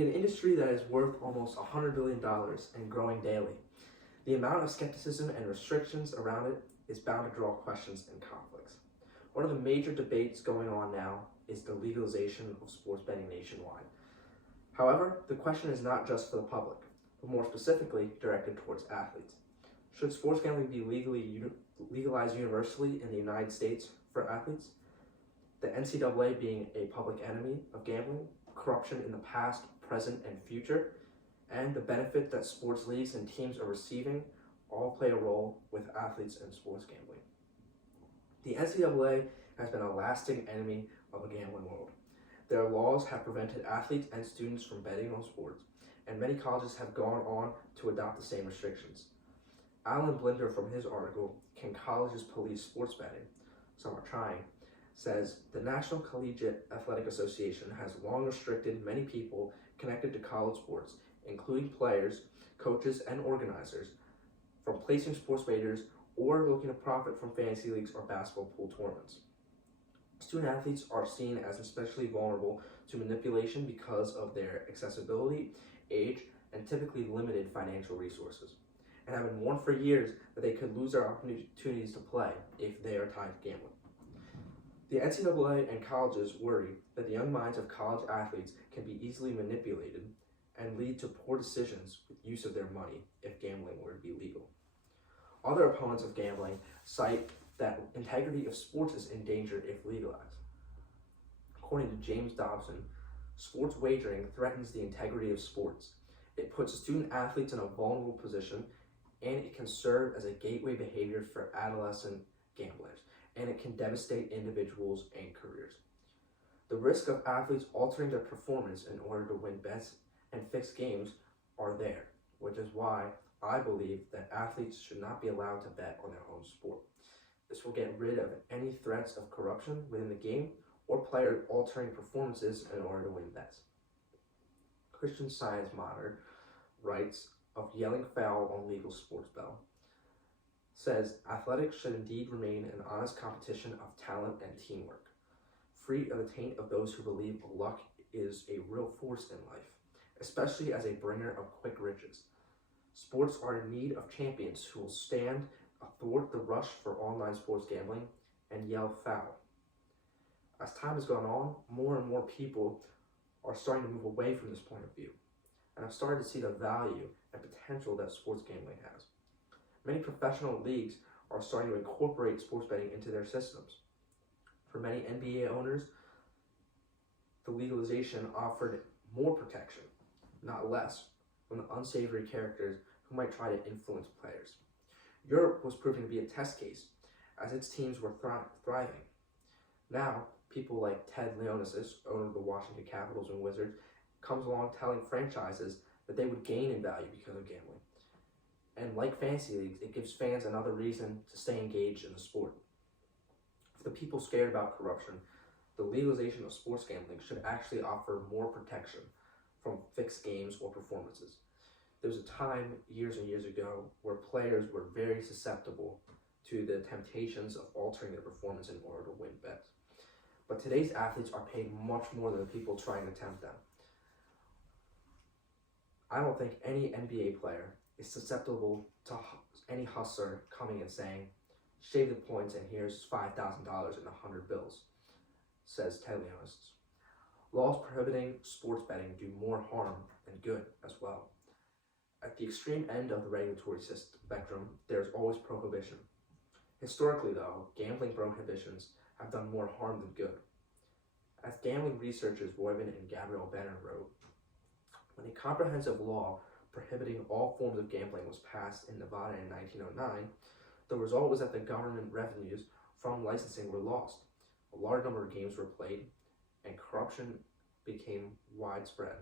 In an industry that is worth almost $100 billion and growing daily, the amount of skepticism and restrictions around it is bound to draw questions and conflicts. One of the major debates going on now is the legalization of sports betting nationwide. However, the question is not just for the public, but more specifically directed towards athletes. Should sports gambling be legalized universally in the United States for athletes? The NCAA being a public enemy of gambling, corruption in the past, present, and future, and the benefit that sports leagues and teams are receiving all play a role with athletes and sports gambling. The NCAA has been a lasting enemy of a gambling world. Their laws have prevented athletes and students from betting on sports, and many colleges have gone on to adopt the same restrictions. Alan Blinder, from his article, Can Colleges Police Sports Betting? Some are trying, says the National Collegiate Athletic Association has long restricted many people connected to college sports, including players, coaches, and organizers, from placing sports wagers or looking to profit from fantasy leagues or basketball pool tournaments. Student athletes are seen as especially vulnerable to manipulation because of their accessibility, age, and typically limited financial resources, and have been warned for years that they could lose their opportunities to play if they are tied to gambling. The NCAA and colleges worry that the young minds of college athletes can be easily manipulated and lead to poor decisions with use of their money if gambling were to be legal. Other opponents of gambling cite that integrity of sports is endangered if legalized. According to James Dobson, sports wagering threatens the integrity of sports. It puts student athletes in a vulnerable position, and it can serve as a gateway behavior for adolescent gamblers, and it can devastate individuals and careers. The risk of athletes altering their performance in order to win bets and fixed games are there, which is why I believe that athletes should not be allowed to bet on their own sport. This will get rid of any threats of corruption within the game or players altering performances in order to win bets. Christian Science Monitor writes of yelling foul on legal sports bell, says athletics should indeed remain an honest competition of talent and teamwork, free of the taint of those who believe luck is a real force in life, especially as a bringer of quick riches. Sports are in need of champions who will stand athwart the rush for online sports gambling and yell foul. As time has gone on, more and more people are starting to move away from this point of view, and have started to see the value and potential that sports gambling has. Many professional leagues are starting to incorporate sports betting into their systems. For many NBA owners, the legalization offered more protection, not less, from the unsavory characters who might try to influence players. Europe was proving to be a test case, as its teams were thriving. Now, people like Ted Leonsis, owner of the Washington Capitals and Wizards, comes along telling franchises that they would gain in value because of gambling. And like fantasy leagues, it gives fans another reason to stay engaged in the sport. For the people scared about corruption, the legalization of sports gambling should actually offer more protection from fixed games or performances. There was a time years and years ago where players were very susceptible to the temptations of altering their performance in order to win bets. But today's athletes are paid much more than the people trying to tempt them. I don't think any NBA player is susceptible to any hustler coming and saying, shave the points and here's $5,000 and 100 bills, says Ted Leonsis. Laws prohibiting sports betting do more harm than good as well. At the extreme end of the regulatory spectrum, there's always prohibition. Historically, though, gambling prohibitions have done more harm than good. As gambling researchers Royman and Gabrielle Benner wrote, when a comprehensive law prohibiting all forms of gambling was passed in Nevada in 1909, the result was that the government revenues from licensing were lost. A large number of games were played, and corruption became widespread,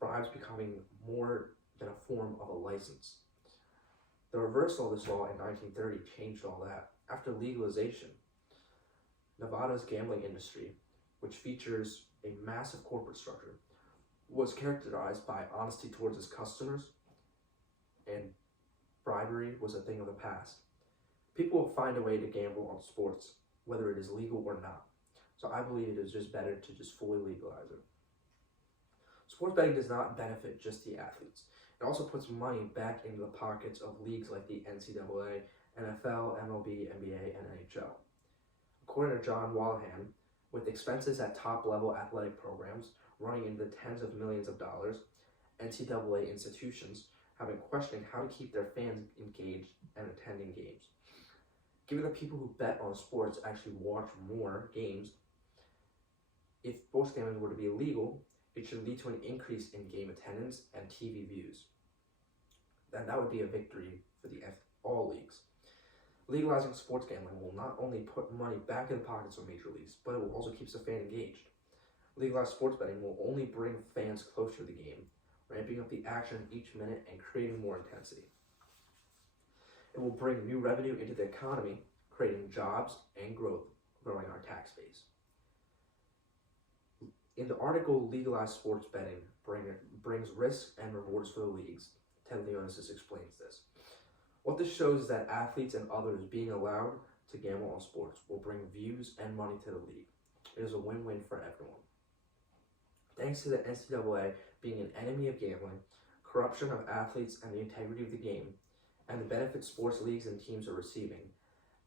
bribes becoming more than a form of a license. The reversal of this law in 1930 changed all that. After legalization, Nevada's gambling industry, which features a massive corporate structure, was characterized by honesty towards its customers, and bribery was a thing of the past. People will find a way to gamble on sports, whether it is legal or not. So I believe it is just better to just fully legalize it. Sports betting does not benefit just the athletes. It also puts money back into the pockets of leagues like the NCAA, NFL, MLB, NBA, and NHL. According to John Wallahan, with expenses at top-level athletic programs running into the tens of millions of dollars, NCAA institutions have been questioning how to keep their fans engaged and attending games. Given that people who bet on sports actually watch more games, if sports gambling were to be illegal, it should lead to an increase in game attendance and TV views. Then that would be a victory for all leagues. Legalizing sports gambling will not only put money back in the pockets of major leagues, but it will also keep the fan engaged. Legalized sports betting will only bring fans closer to the game, ramping up the action each minute and creating more intensity. It will bring new revenue into the economy, creating jobs and growth, growing our tax base. In the article, Legalized Sports Betting brings risks and rewards for the leagues. Ted Leonis explains this. What this shows is that athletes and others being allowed to gamble on sports will bring views and money to the league. It is a win-win for everyone. Thanks to the NCAA being an enemy of gambling, corruption of athletes and the integrity of the game, and the benefits sports leagues and teams are receiving,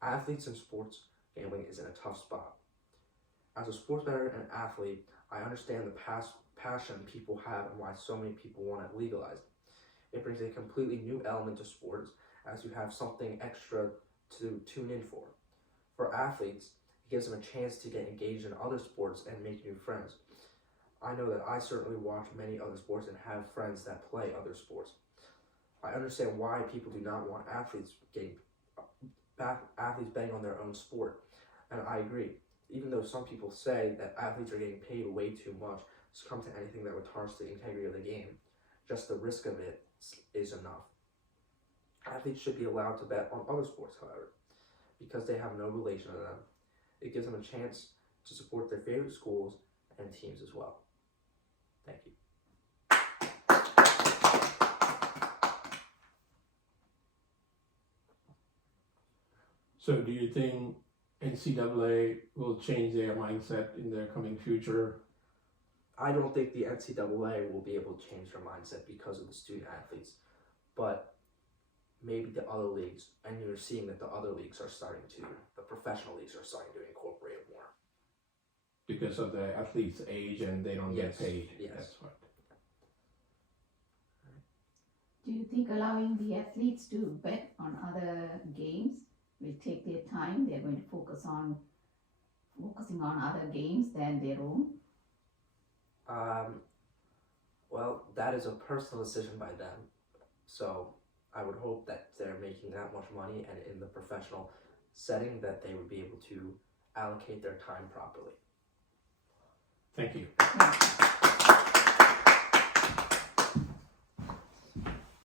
athletes and sports gambling is in a tough spot. As a sports bettor and athlete, I understand the passion people have and why so many people want it legalized. It brings a completely new element to sports as you have something extra to tune in for. For athletes, it gives them a chance to get engaged in other sports and make new friends. I know that I certainly watch many other sports and have friends that play other sports. I understand why people do not want athletes betting on their own sport, and I agree. Even though some people say that athletes are getting paid way too much to come to anything that would tarnish the integrity of the game, just the risk of it is enough. Athletes should be allowed to bet on other sports, however, because they have no relation to them. It gives them a chance to support their favorite schools and teams as well. Thank you. So do you think NCAA will change their mindset in the coming future? I don't think the NCAA will be able to change their mindset because of the student athletes, but maybe the other leagues, and you're seeing that the other leagues are the professional leagues are starting to incorporate it more. Because of the athlete's age and they don't get paid. Yes. That's right. Do you think allowing the athletes to bet on other games will take their time? They're going to focusing on other games than their own? Well, that is a personal decision by them. So I would hope that they're making that much money and in the professional setting that they would be able to allocate their time properly. Thank you. Yeah.